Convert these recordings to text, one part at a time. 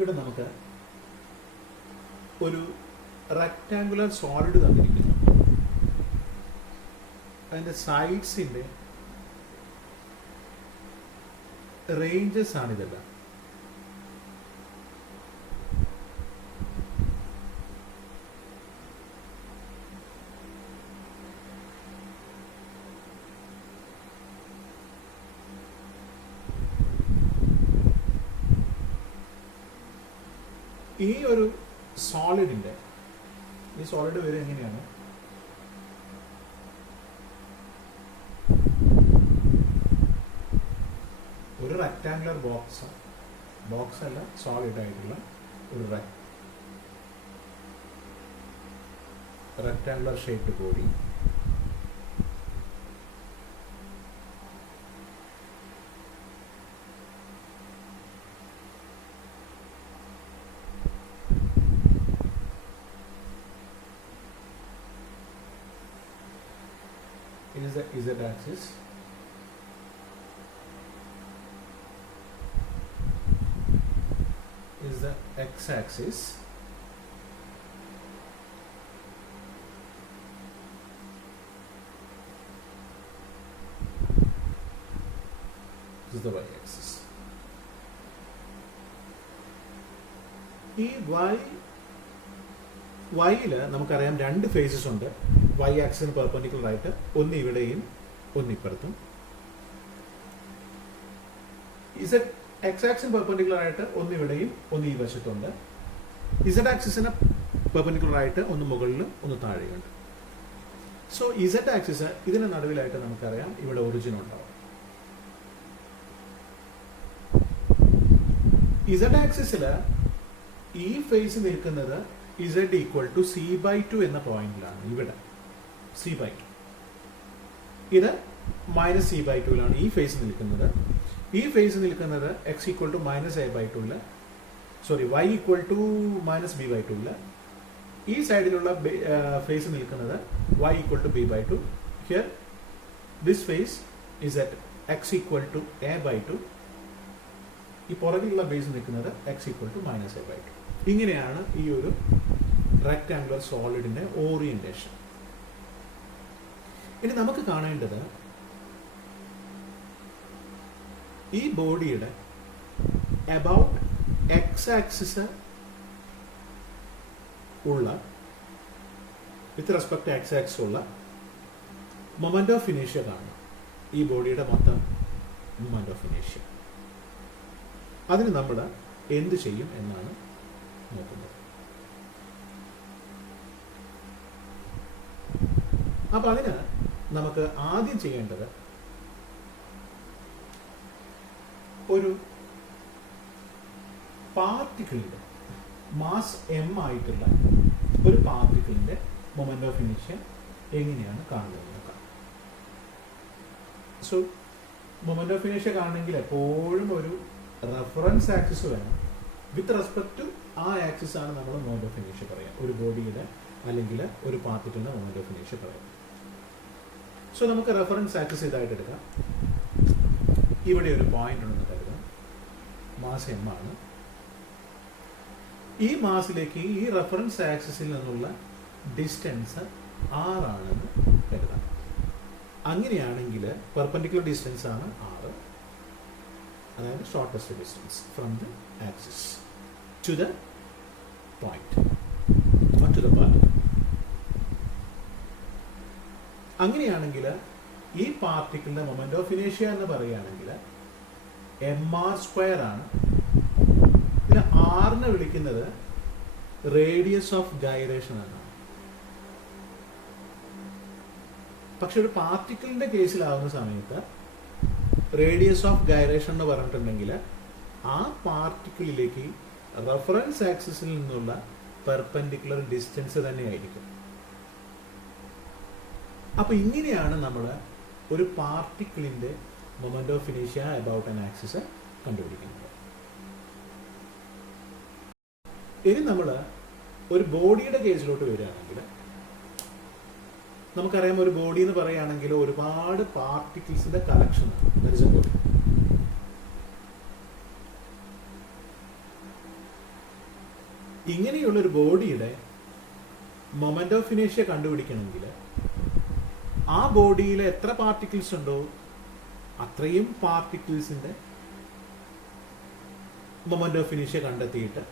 ഇവിടെ നമുക്ക് ഒരു റെക്ടാങ്കുലർ സോളിഡ് തന്നിരിക്കുന്നു. അതിൻ്റെ സൈഡ്സിൻ്റെ റേഞ്ചസ് ആണിതെല്ലാം. ഈ ഒരു സോളിഡിൻ്റെ ഈ സോളിഡ് വരെ എങ്ങനെയാണ്? ഒരു റെക്ടാങ്കുലർ ബോക്സ് അല്ല, സോളിഡ് ആയിട്ടുള്ള ഒരു rectangular shaped body. Is the z-axis. Is the x-axis. This is the y-axis. ഈ y-ല് നമുക്കറിയാം രണ്ട് ഫേസസ് ഉണ്ട്. y ആക്സിന് പെർപെൻഡിക്കുലർ ആയിട്ട് ഒന്ന് ഇവിടെയും ഒന്ന് ഇപ്പുറത്തും. x ആക്സിന് പെർപെൻഡിക്കുലർ ആയിട്ട് ഒന്ന് ഇവിടെയും ഒന്ന് ഈ വശത്തുണ്ട്. z ആക്സിന് പെർപെൻഡിക്കുലർ ആയിട്ട് ഒന്ന് മുകളിലും ഒന്ന് താഴെയുണ്ട്. സോ z ആക്സിസ് ഇതിന് നടുവിലായിട്ട് നമുക്കറിയാം ഇവിടെ ഒറിജിൻ ഉണ്ടാവും. z ആക്സിസിൽ ഈ ഫേസ് നിൽക്കുന്നത് z ഈക്വൽ ടു c/2 എന്ന പോയിന്റിലാണ്. ഇവിടെ c/2, ഇത് -c/2ലാണ് ഈ ഫേസ് നിൽക്കുന്നത്. ഈ ഫേസ് നിൽക്കുന്നത് x ഈക്വൽ ടു -a/2ല്, സോറി y ഈക്വൽ ടു -b/2ല്. ഈ സൈഡിലുള്ള ഫേസ് നിൽക്കുന്നത് y equal to b/2. Here this face is at x equal to a/2. ഈ പുറകിലുള്ള ബേസ് നിൽക്കുന്നത് x ഈക്വൽ ടു -a/2. ഇങ്ങനെയാണ് ഈ ഒരു റെക്ടാങ്കുലർ സോളിഡിന്റെ ഓറിയന്റേഷൻ. ഇനി നമുക്ക് കാണേണ്ടത് ഈ ബോഡിയുടെ അബൌട്ട് എക്സ് ആക്സിസ് ഉള്ള വിത്ത് റെസ്പെക്ട് എക്സ് ആക്സിസ് ഉള്ള മൊമെന്റ് ഓഫ് ഇനേഷ്യ കാണണം. ഈ ബോഡിയുടെ മൊത്തം മൊമെന്റ് ഓഫ് ഇനേഷ്യ. അതിന് നമ്മൾ എന്ത് ചെയ്യും എന്നാണ് നോക്കുന്നത്. അപ്പൊ അതിന് നമുക്ക് ആദ്യം ചെയ്യേണ്ടത് ഒരു പാർട്ടിക്കിളിന്റെ മാസ് m ആയിട്ടുള്ള ഒരു പാർട്ടിക്കിളിന്റെ മൊമെന്റ് ഓഫ് ഇനേഷ്യ എങ്ങനെയാണ് കാണുന്നത് നോക്കാം. സോ മൊമെന്റ് ഓഫ് ഇനേഷ്യ കാണണമെങ്കിൽ എപ്പോഴും ഒരു റെഫറൻസ് ആക്സിസ് വേണം. വിത്ത് റെസ്പെക്ട് ടു ആ ആക്സിസ് ആണ് നമ്മൾ മൊമെന്റ് ഓഫ് ഇനേഷ്യ പറയാം. ഒരു ബോഡിയുടെ അല്ലെങ്കിൽ ഒരു പാർട്ടിക്കിളിന്റെ മൊമെന്റ് ഓഫ് ഇനേഷ്യ പറയാം. സോ നമുക്ക് റെഫറൻസ് ആക്സിസ് ഇതായിട്ട് എടുക്കാം. ഇവിടെ ഒരു പോയിന്റ് ഉണ്ടെന്ന് കരുതാം. മാസ് m ആണ്. ഈ മാസിലേക്ക് ഈ റെഫറൻസ് ആക്സിസിൽ നിന്നുള്ള ഡിസ്റ്റൻസ് r ആണെന്ന് കരുതാം. അങ്ങനെയാണെങ്കിൽ പെർപെൻഡിക്കുലർ ഡിസ്റ്റൻസ് ആണ് r, അതായത് shortest distance from the axis to the point or to the particle. അങ്ങനെയാണെങ്കിൽ ഈ പാർട്ടിക്കിളിന്റെ മൊമെന്റ് ഓഫ് ഇനേഷ്യ എന്ന് പറയുകയാണെങ്കിൽ mr² ആണ്. പിന്നെ ആറിനെ വിളിക്കുന്നത് റേഡിയസ് ഓഫ് ഗൈറേഷൻ എന്നാണ്. പക്ഷെ ഒരു പാർട്ടിക്കിളിന്റെ കേസിലാവുന്ന സമയത്ത് റേഡിയസ് ഓഫ് ഗൈറേഷൻ എന്ന് പറഞ്ഞിട്ടുണ്ടെങ്കിൽ ആ പാർട്ടിക്കിളിലേക്ക് റെഫറൻസ് ആക്സിസിൽ നിന്നുള്ള പെർപെൻഡിക്കുലർ ഡിസ്റ്റൻസ് തന്നെയായിരിക്കും. അപ്പൊ ഇങ്ങനെയാണ് നമ്മൾ ഒരു പാർട്ടിക്കിളിന്റെ മൊമെന്റ് ഓഫ് ഇനേഷ്യ അബൌട്ട് ആൻ ആക്സിസ് കണ്ടുപിടിക്കുന്നത്. ഇനി നമ്മൾ ഒരു ബോഡിയുടെ കേസിലോട്ട് വരികയാണെങ്കിൽ നമുക്കറിയാം, ഒരു ബോഡി എന്ന് പറയുകയാണെങ്കിൽ ഒരുപാട് പാർട്ടിക്കിൾസിന്റെ കളക്ഷൻ ബോഡി. ഇങ്ങനെയുള്ള ഒരു ബോഡിയുടെ മൊമെന്റ് ഓഫ് ഇനേഷ്യ കണ്ടുപിടിക്കണമെങ്കിൽ ആ ബോഡിയിൽ എത്ര പാർട്ടിക്കിൾസ് ഉണ്ടോ അത്രയും പാർട്ടിക്കിൾസിന്റെ മൊമെന്റ് ഓഫ് ഇനേഷ്യ കണ്ടെത്തിയിട്ട്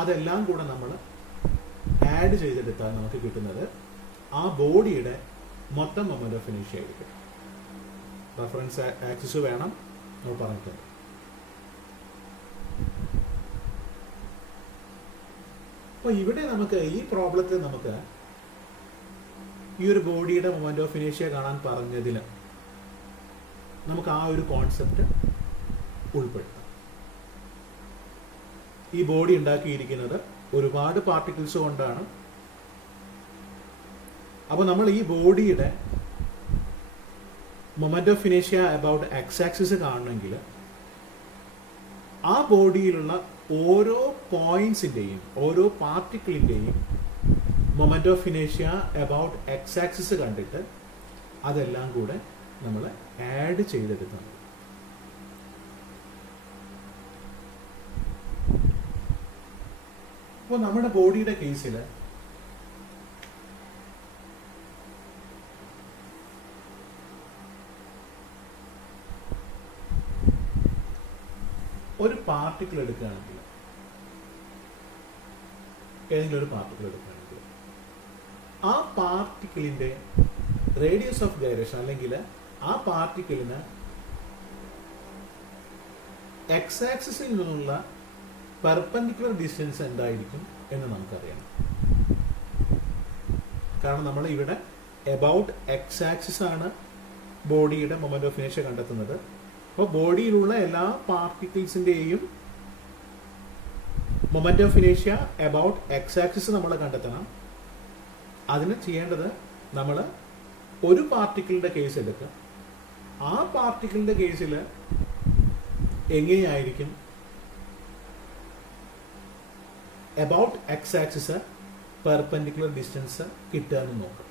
അതെല്ലാം കൂടെ നമ്മൾ ആഡ് ചെയ്തെടുത്താൽ നമുക്ക് കിട്ടുന്നത് ആ ബോഡിയുടെ മൊത്തം മൊമെന്റ് ഓഫ് ഇനേഷ്യ ആയിരിക്കും. റെഫറൻസ് ആക്സിസ് വേണം നമ്മൾ പറഞ്ഞിട്ടുണ്ട്. അപ്പൊ ഇവിടെ നമുക്ക് ഈ പ്രോബ്ലത്തിൽ നമുക്ക് ഈ ഒരു ബോഡിയുടെ മൊമെന്റ് ഓഫ് ഇനേഷ്യ കാണാൻ പറഞ്ഞതിൽ നമുക്ക് ആ ഒരു കോൺസെപ്റ്റ് ഉൾപ്പെടുത്താം. ഈ ബോഡി ഉണ്ടാക്കിയിരിക്കുന്നത് ഒരുപാട് പാർട്ടിക്കിൾസ് കൊണ്ടാണ്. അപ്പോൾ നമ്മൾ ഈ ബോഡിയുടെ മൊമെന്റ് ഓഫ് ഇനേഷ്യ അബൌട്ട് എക്സ് ആക്സിസ് കാണണമെങ്കിൽ ആ ബോഡിയിലുള്ള ഓരോ പോയിന്റ്സിന്റെയും ഓരോ പാർട്ടിക്കിളിന്റെയും മൊമെന്റ് ഓഫ് ഇനേഷ്യ അബൌട്ട് എക്സ് ആക്സിസ് കണ്ടിട്ട് അതെല്ലാം കൂടെ നമ്മൾ ആഡ് ചെയ്തെടുക്കണം. അപ്പോൾ നമ്മുടെ ബോഡിയുടെ കേസിൽ ഒരു പാർട്ടിക്കിൾ എടുക്കുകയാണെങ്കിൽ ഏതെങ്കിലും ഒരു പാർട്ടിക്കിൾ എടുക്കുകയാണെങ്കിൽ ആ പാർട്ടിക്കിളിന്റെ റേഡിയസ് ഓഫ് ഗൈറേഷൻ അല്ലെങ്കിൽ ആ പാർട്ടിക്കിളിന് എക്സ് ആക്സിസിൽ നിന്നുള്ള പെർപെൻഡിക്കുലർ ഡിസ്റ്റൻസ് എന്തായിരിക്കും എന്ന് നമുക്കറിയാം. കാരണം നമ്മൾ ഇവിടെ എബൌട്ട് എക്സ് ആക്സിസ് ആണ് ബോഡിയുടെ മൊമെന്റ് ഓഫ് ഇനേഷ്യ കണ്ടെത്തുന്നത്. അപ്പോൾ ബോഡിയിലുള്ള എല്ലാ പാർട്ടിക്കിൾസിന്റെയും മൊമെന്റ് ഓഫ് ഇനേഷ്യ എബൌട്ട് എക്സ് ആക്സിസ് നമ്മൾ കണ്ടെത്തണം. അതിന് ചെയ്യേണ്ടത് നമ്മൾ ഒരു പാർട്ടിക്കിളിന്റെ കേസ് എടുക്കുക. ആ പാർട്ടിക്കിളിന്റെ കേസിൽ എങ്ങനെയായിരിക്കും about x axis perpendicular distance കിട്ടുക എന്ന് നോക്കാം.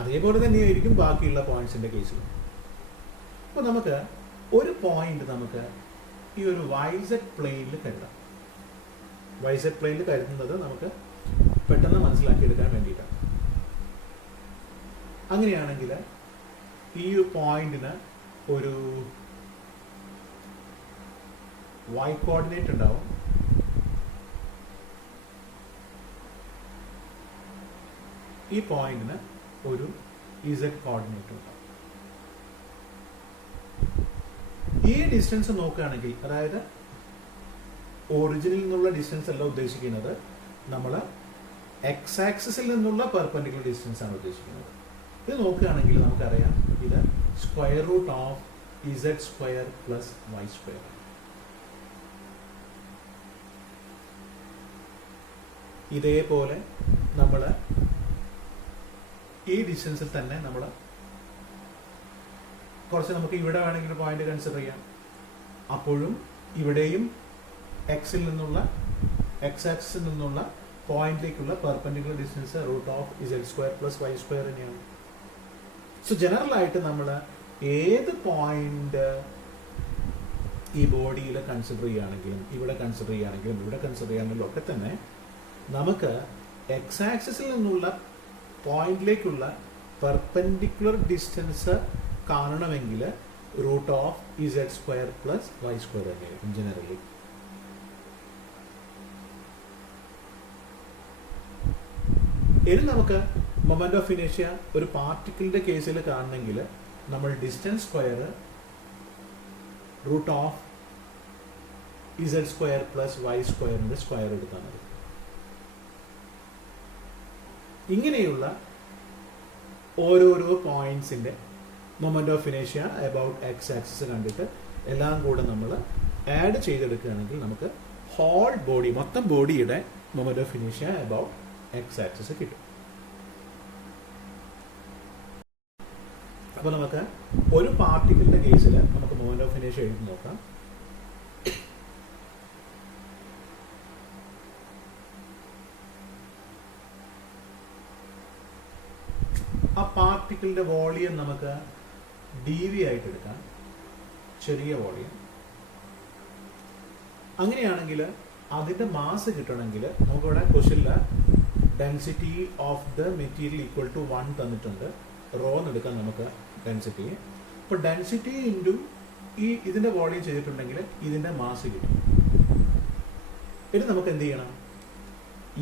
അതേപോലെ തന്നെയായിരിക്കും ബാക്കിയുള്ള പോയിന്റ്സിന്റെ കേസിലും. അപ്പോൾ നമുക്ക് ഒരു പോയിന്റ് നമുക്ക് ഈ ഒരു വൈസെഡ് പ്ലെയിനിൽ കരുതാം. വൈസെഡ് പ്ലെയിനിൽ കരുതുന്നത് നമുക്ക് പെട്ടെന്ന് മനസ്സിലാക്കിയെടുക്കാൻ വേണ്ടിയിട്ടാണ്. അങ്ങനെയാണെങ്കിൽ ഈ പോയിന്റിന് ഒരു y കോർഡിനേറ്റ് ഉണ്ടാവും. ഈ പോയിന്റിന് ഒരു z കോർഡിനേറ്റ് ഉണ്ടാവും. ഈ ഡിസ്റ്റൻസ് നോക്കുകയാണെങ്കിൽ, അതായത് ഒറിജിനിൽ നിന്നുള്ള ഡിസ്റ്റൻസ് അല്ല ഉദ്ദേശിക്കുന്നത്, നമ്മൾ എക്സ് ആക്സിസിൽ നിന്നുള്ള പെർപെൻഡിക്കുലർ ഡിസ്റ്റൻസ് ആണ് ഉദ്ദേശിക്കുന്നത്. ഇത് നോക്കുകയാണെങ്കിൽ നമുക്കറിയാം ഇത് square root of Z square plus Y square. ഇതേപോലെ നമ്മൾ ഈ ഡിസ്റ്റൻസിൽ തന്നെ നമ്മൾ കുറച്ച് നമുക്ക് ഇവിടെ വേണമെങ്കിൽ പോയിന്റ് കൺസിഡർ ചെയ്യാം. അപ്പോഴും ഇവിടെയും എക്സിൽ നിന്നുള്ള എക്സ് ആക്സിൽ നിന്നുള്ള പോയിന്റിലേക്കുള്ള perpendicular distance root of Z square plus Y square തന്നെയാണ്. സോ ജനറൽ ആയിട്ട് നമ്മൾ ഏത് പോയിന്റ് ഈ ബോഡിയിൽ കൺസിഡർ ചെയ്യുകയാണെങ്കിലും ഇവിടെ കൺസിഡർ ചെയ്യുകയാണെങ്കിലും ഇവിടെ കൺസിഡർ ചെയ്യുകയാണെങ്കിലും ഒക്കെ തന്നെ നമുക്ക് എക്സ് ആക്സിസിൽ നിന്നുള്ള പോയിന്റിലേക്കുള്ള പെർപെൻഡിക്കുലർ ഡിസ്റ്റൻസ് കാണണമെങ്കിൽ root of Z square plus Y square തന്നെയായിരിക്കും ജനറലി. ഇനി നമുക്ക് മൊമെന്റ് ഓഫ് ഇനേഷ്യ ഒരു പാർട്ടിക്കിളിന്റെ കേസിൽ കാണണമെങ്കിൽ നമ്മൾ distance square root of Z square plus Y സ്ക്വയറിന്റെ സ്ക്വയർ എടുത്താൽ മതി. ഇങ്ങനെയുള്ള ഓരോരോ പോയിന്റ്സിന്റെ മൊമെന്റ് ഓഫ് ഇനേഷ്യ അബൌട്ട് എക്സ് ആക്സിസ് കണ്ടിട്ട് എല്ലാം കൂടെ നമ്മൾ ആഡ് ചെയ്തെടുക്കുകയാണെങ്കിൽ നമുക്ക് ഹോൾ ബോഡി, മൊത്തം ബോഡിയുടെ മൊമെന്റ് ഓഫ് ഇനേഷ്യ അബൌട്ട് എക്സ് ആക്സിസ് കിട്ടും. അപ്പോൾ നമുക്ക് ഒരു പാർട്ടിക്കിളിന്റെ കേസിൽ നമുക്ക് മൊമെന്റ് ഓഫ് ഇനേഷ്യ എഴുതി നോക്കാം. ആ പാർട്ടിക്കിളിന്റെ വോളിയം നമുക്ക് dv ആയിട്ട് എടുക്കാം, ചെറിയ വോളിയം. അങ്ങനെയാണെങ്കിൽ അതിൻ്റെ മാസ് കിട്ടണമെങ്കിൽ നമുക്കിവിടെ ക്വസ്റ്റ്യനിൽ density of the material equal to 1 തന്നിട്ടുണ്ട്. റോ എന്നെടുക്കാം നമുക്ക് ഡെൻസിറ്റി. അപ്പോൾ ഡെൻസിറ്റി ഇൻറ്റു ഇതിൻ്റെ വോളിയം ചെയ്തിട്ടുണ്ടെങ്കിൽ ഇതിൻ്റെ മാസ് കിട്ടും. ഇനി നമുക്ക് എന്ത് ചെയ്യണം?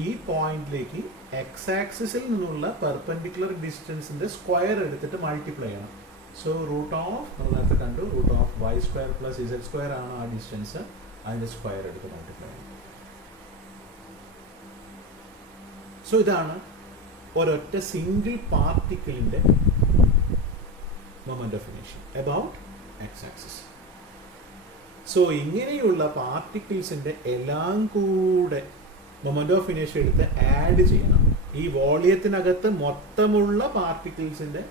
ഈ പോയിന്റിലേക്ക് എക്സ് ആക്സിസിൽ നിന്നുള്ള പെർപെൻഡിക്കുലർ ഡിസ്റ്റൻസിന്റെ സ്ക്വയർ എടുത്തിട്ട് മൾട്ടിപ്ലൈ ചെയ്യണം. സോ റൂട്ട് ഓഫ് നമ്മൾ നേരത്തെ കണ്ടു, root of Y square plus Z square ആണ് ആ ഡിസ്റ്റൻസ്. അതിന്റെ സ്ക്വയർ എടുത്ത് മൾട്ടിപ്ലൈ ചെയ്യണം. സോ ഇതാണ് ഒരൊറ്റ സിംഗിൾ പാർട്ടിക്കിളിന്റെ മൊമെന്റ് ഓഫ് ഇനേഷ്യ അബൌട്ട് എക്സ് ആക്സിസ്. സോ ഇങ്ങനെയുള്ള പാർട്ടിക്കിൾസിന്റെ എല്ലാം കൂടെ മൊമെന്റ് ഓഫ് ഇനേഷ്യ എടുത്ത് ആഡ് ചെയ്യണം. ഈ വോളിയത്തിനകത്ത് മൊത്തമുള്ള പാർട്ടിക്കിൾസിന്റെ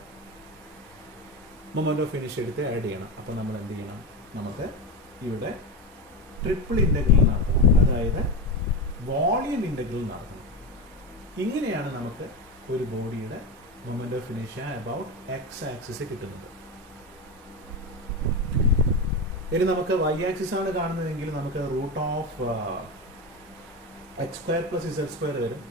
മൊമെന്റ് ഓഫ് ഇനേഷ്യ എടുത്ത് ആഡ് ചെയ്യണം. അപ്പോൾ നമ്മൾ എന്ത് ചെയ്യണം? നമുക്ക് ഇവിടെ ട്രിപ്പിൾ ഇന്റഗ്രൽ നടത്തണം, അതായത് വോളിയം ഇന്റഗ്രൽ നടത്തണം. ഇങ്ങനെയാണ് നമുക്ക് ഒരു ബോഡിയുടെ മൊമെന്റ് ഓഫ് ഇനേഷ്യ അബൌട്ട് എക്സ് ആക്സിസ് കിട്ടുന്നത്. ഇനി നമുക്ക് വൈ ആക്സിസ് ആണ് കാണുന്നതെങ്കിൽ നമുക്ക് root of X square plus Z square വരും.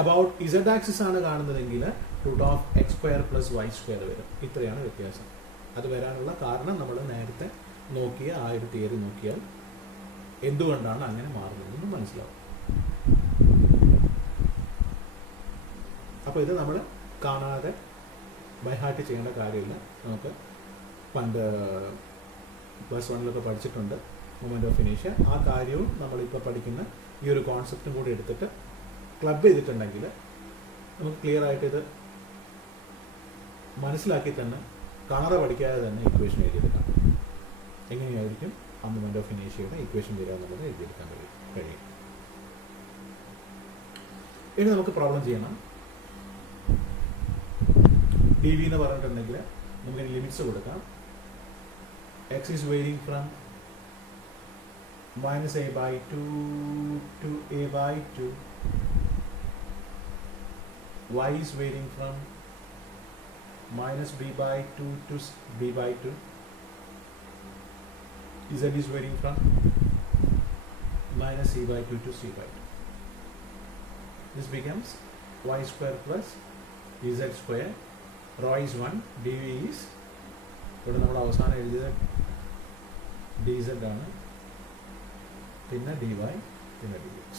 അബൌട്ട് ഇസഡ് ആക്സിസ് ആണ് കാണുന്നതെങ്കിൽ root of X square plus Y square വരും. ഇത്രയാണ് വ്യത്യാസം. അത് വരാനുള്ള കാരണം നമ്മൾ നേരത്തെ നോക്കിയ ആ ഒരു തിയറി നോക്കിയാൽ എന്തുകൊണ്ടാണ് അങ്ങനെ മാറുന്നതെന്ന് മനസ്സിലാവും. അപ്പോൾ ഇത് നമ്മൾ കാണാതെ ബൈഹാർട്ട് ചെയ്യേണ്ട കാര്യമില്ല. നമുക്ക് പണ്ട് +1 പഠിച്ചിട്ടുണ്ട് മൊമെന്റ് ഓഫ് ഇനേഷ്യ. ആ കാര്യവും നമ്മളിപ്പോൾ പഠിക്കുന്ന ഈ ഒരു കോൺസെപ്റ്റും കൂടി എടുത്തിട്ട് ക്ലബ് ചെയ്തിട്ടുണ്ടെങ്കിൽ നമുക്ക് ക്ലിയർ ആയിട്ട് ഇത് മനസ്സിലാക്കി തന്നെ കാണാതെ പഠിക്കാതെ തന്നെ ഇക്വേഷൻ എഴുതിയെടുക്കാം. എങ്ങനെയായിരിക്കും ആ മൊമെന്റ് ഓഫ് ഇനേഷ്യയുടെ ഇക്വേഷൻ വരിക എന്നുള്ളത് എഴുതിയെടുക്കാൻ കഴിയും. ഇനി നമുക്ക് പ്രോബ്ലം ചെയ്യണം. ഡി വി എന്ന് പറഞ്ഞിട്ടുണ്ടെങ്കിൽ നമുക്ക് ലിമിറ്റ്സ് കൊടുക്കാം. X is varying from -a/2 to a/2. Y is varying from -b/2 to b/2. Z is varying from -c/2 to c/2. This becomes y square plus z square. Rho is 1, dv is ഇവിടെ നമ്മൾ അവസാനം എഴുതിയത് dz ആണ്, പിന്നെ dy, പിന്നെ dx.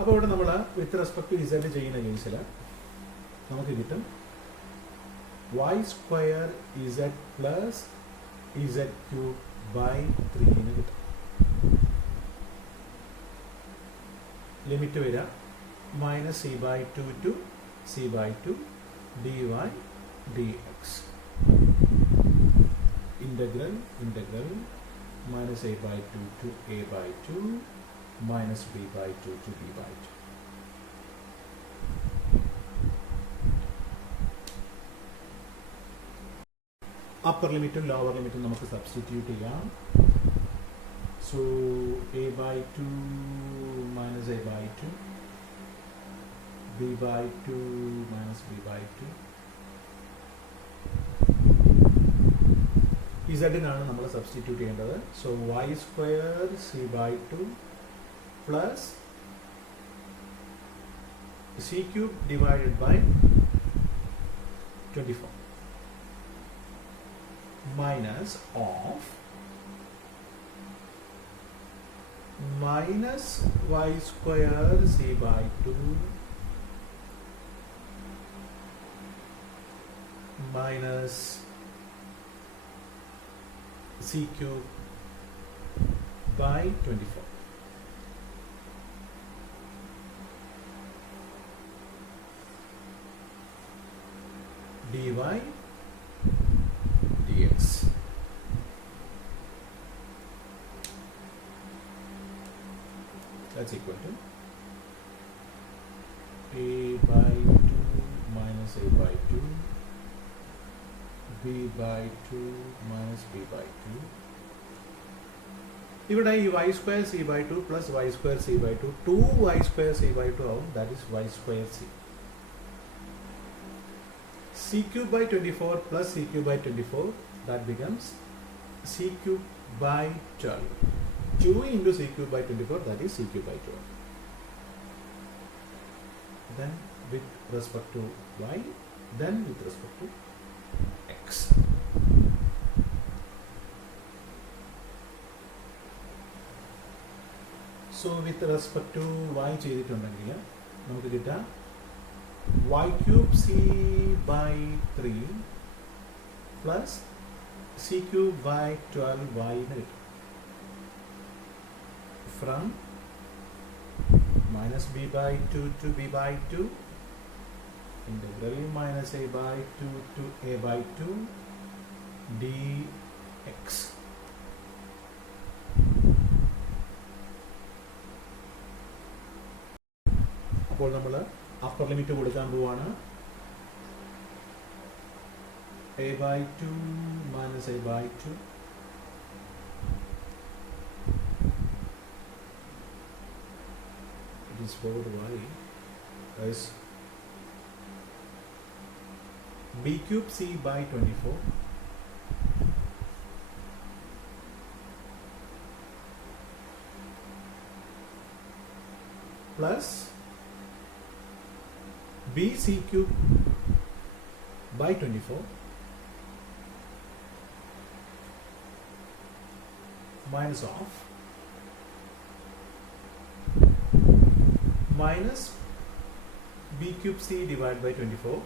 അപ്പോൾ ഇവിടെ നമ്മൾ വിത്ത് റെസ്പെക്ട് ടു z ചെയ്യുന്ന കേസിൽ നമുക്ക് കിട്ടും y square z plus z³ 3 കിട്ടും. ലിമിറ്റ് വരിക -c/2 to c/2 dy dx. Integral -a/2 to a/2 -b/2 to b/2. Upper ലിമിറ്റും ലോവർ ലിമിറ്റും നമുക്ക് സബ്സ്റ്റിറ്റ്യൂട്ട് ചെയ്യാം. So a/2 minus a/2 b/2 minus b/2 z-നാണ് നമ്മൾ സബ്സ്റ്റിറ്റ്യൂട്ട് ചെയ്യേണ്ടത്. So y square c/2 plus c³ divided by 24 minus of minus y square c/2 minus c³ by 24. dy dx. That's equal to a/2 minus a/2 b/2 minus b/2. ഇവിടെ ഈ y square c/2 plus y square c/2 2y square c/2 ആവും. That is y square c. c cube by 24 plus c cube by 24, that becomes c cube by 12. 2 into c cube by 24, that is c cube by 12. Then with respect to y, then with respect to x. So with respect to y ചെയ്തിട്ടുണ്ടെങ്കിൽ നമുക്ക് കിട്ടാം y cube c by 3 plus c cube by 12y എന്ന് കിട്ടും. From minus b by 2 to b by 2, integral minus a by 2 to a by 2 dx. അപ്പോൾ നമ്മൾ upper limit കൊടുക്കാൻ പോവാണ്. a by 2 minus a by 2 it is 4y is b cube c by 24 plus b c cube by 24 minus of minus b cube c divided by 24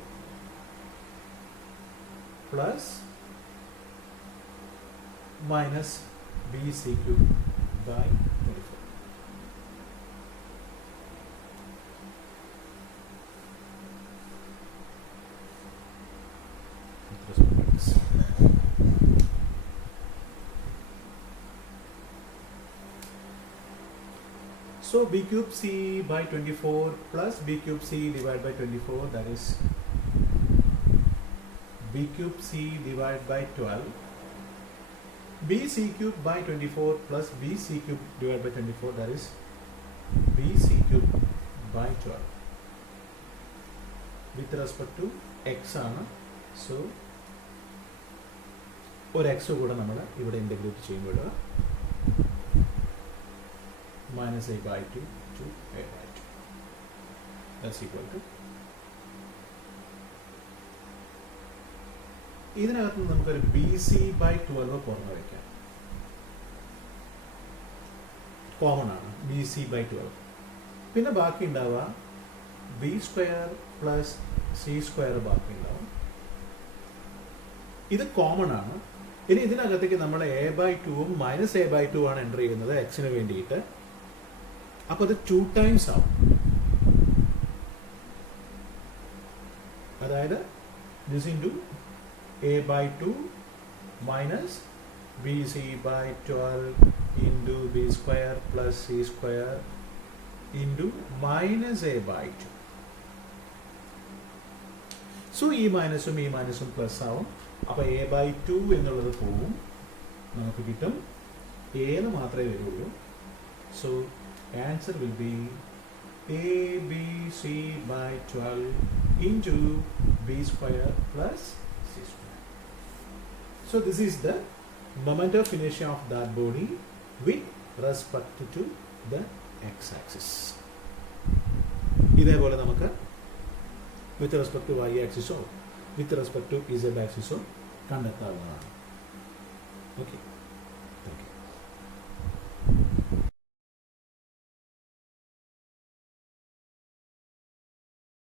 plus minus b c cube by 24. So b cube c by 24 plus b cube c divided by 24, that is b cube c divided by 12, b c cube by 24 plus b c cube divided by 24, that is b c cube by 12. With respect to x ആണ്. So ഒരു x കൂടെ നമ്മൾ ഇവിടെ integrate ചെയ്യുമ്പോൾ minus a by 2 to a by 2. That's equal to. ഇതിനകത്ത് നമുക്കൊരു B C by 12 പുറമെ വയ്ക്കാം. കോമൺ ആണ് ബി സി ബൈ 12. പിന്നെ ബാക്കി ഉണ്ടാവുക B square plus C square ബാക്കി ഉണ്ടാവും. ഇത് കോമൺ ആണ്. ഇനി ഇതിനകത്തേക്ക് നമ്മൾ എ ബൈ 2ഉം മൈനസ് എ ബൈ 2 ആണ് എൻ്റർ ചെയ്യുന്നത് എക്സിന് വേണ്ടിയിട്ട്. അപ്പോൾ അത് 2 ടൈംസ് ആവും. അതായത് this into A by 2 minus B C by 12 into B square plus C square into minus A by 2. So ഈ മൈനസും പ്ലസ് ആവും. അപ്പോൾ എ ബൈ 2 എന്നുള്ളത് പോവും. നമുക്ക് കിട്ടും എ എന്ന് മാത്രമേ വരുള്ളൂ. So answer will be ABC by 12 into B square plus C square. So this is the moment of inertia of that body with respect to the x-axis. ഇതേപോലെ നമുക്ക് with respect to y-axis or with respect to z-axis കണ്ടെത്താവുന്നതാണ്. Okay.